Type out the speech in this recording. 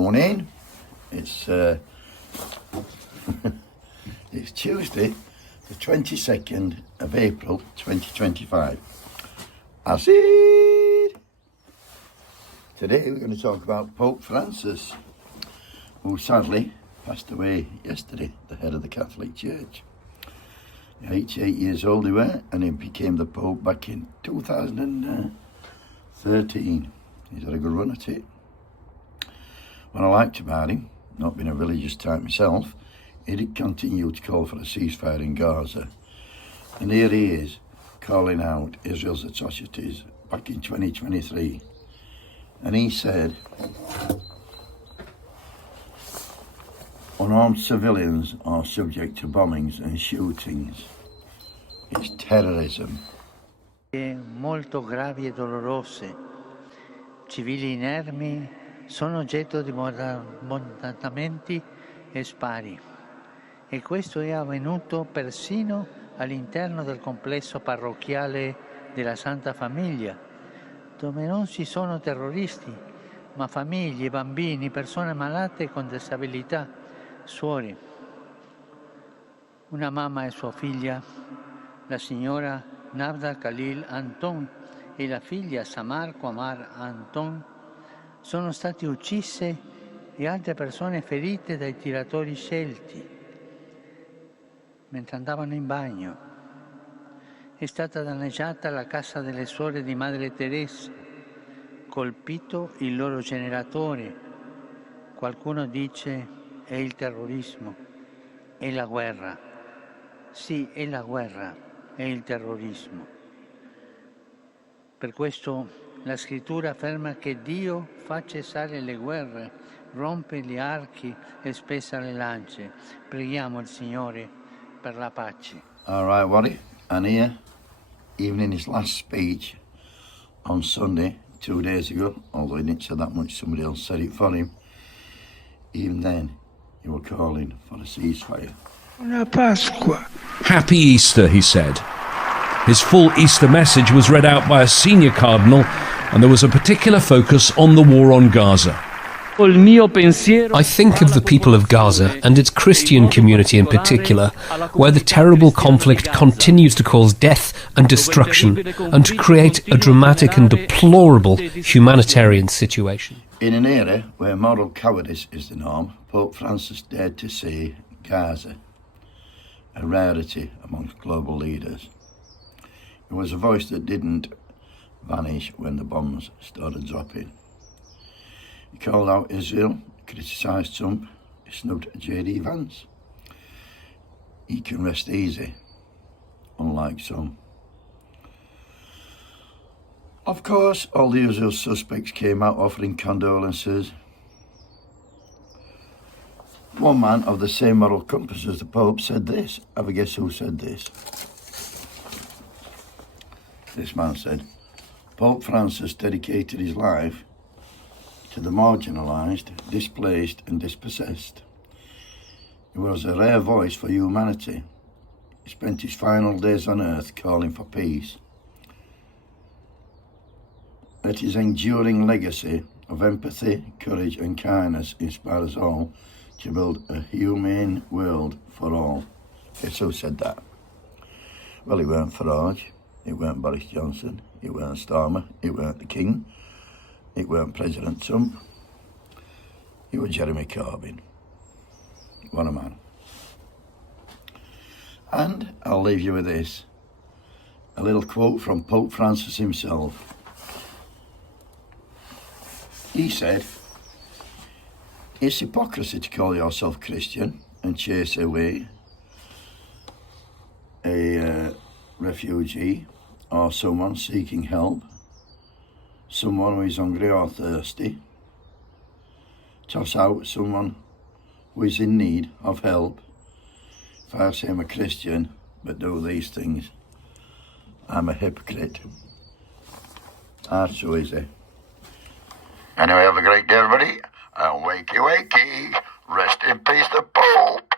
morning. It's it's Tuesday, the 22nd of April 2025. Acid! Today we're going to talk about Pope Francis, who sadly passed away yesterday, the head of the Catholic Church. 88 years old he were, and he became the Pope back in 2013. He's had a good run at it. What I liked about him, not being a religious type myself, he did continue to call for a ceasefire in Gaza. And here he is, calling out Israel's atrocities back in 2023. And he said, unarmed civilians are subject to bombings and shootings. It's terrorism. Molto gravi e dolorose. Civili inermi sono oggetto di bombardamenti e spari. E questo è avvenuto persino all'interno del complesso parrocchiale della Santa Famiglia, dove non ci sono terroristi, ma famiglie, bambini, persone malate con disabilità, suore. Una mamma e sua figlia, la signora Navda Khalil Anton e la figlia Samar Qamar Anton, sono state uccise e altre persone ferite dai tiratori scelti mentre andavano in bagno. È stata danneggiata la casa delle suore di Madre Teresa, colpito il loro generatore. Qualcuno dice è il terrorismo, è la guerra. Sì, è la guerra, è il terrorismo. Per questo la scrittura afferma che Dio fa cessare le guerre, rompe gli archi e spezza le lance. Preghiamo il Signore per la pace. All right, Waddy. And here, even in his last speech on Sunday, 2 days ago, although he didn't say that much, somebody else said it for him, even then, he was calling for a ceasefire. Una Pasqua. Happy Easter, he said. His full Easter message was read out by a senior cardinal, and there was a particular focus on the war on Gaza. I think of the people of Gaza and its Christian community in particular, where the terrible conflict continues to cause death and destruction and to create a dramatic and deplorable humanitarian situation. In an era where moral cowardice is the norm, Pope Francis dared to say Gaza, a rarity amongst global leaders. It was a voice that didn't vanish when the bombs started dropping. He called out Israel, criticised Trump, he snubbed J.D. Vance. He can rest easy, unlike some. Of course, all the usual suspects came out offering condolences. One man of the same moral compass as the Pope said this. Have a guess who said this? This man said, Pope Francis dedicated his life to the marginalised, displaced and dispossessed. He was a rare voice for humanity. He spent his final days on earth calling for peace. Let his enduring legacy of empathy, courage and kindness inspire us all to build a humane world for all. Guess who said that? Well, it weren't Farage, it weren't Boris Johnson, it weren't Starmer, it weren't the King, it weren't President Trump, it was Jeremy Corbyn. What a man. And I'll leave you with this, a little quote from Pope Francis himself. He said, it's hypocrisy to call yourself Christian and chase away a refugee or someone seeking help, someone who is hungry or thirsty, toss out someone who is in need of help. If I say I'm a Christian but do these things, I'm a hypocrite. That's so easy. Anyway, have a great day, everybody, and wakey wakey, rest in peace the Pope.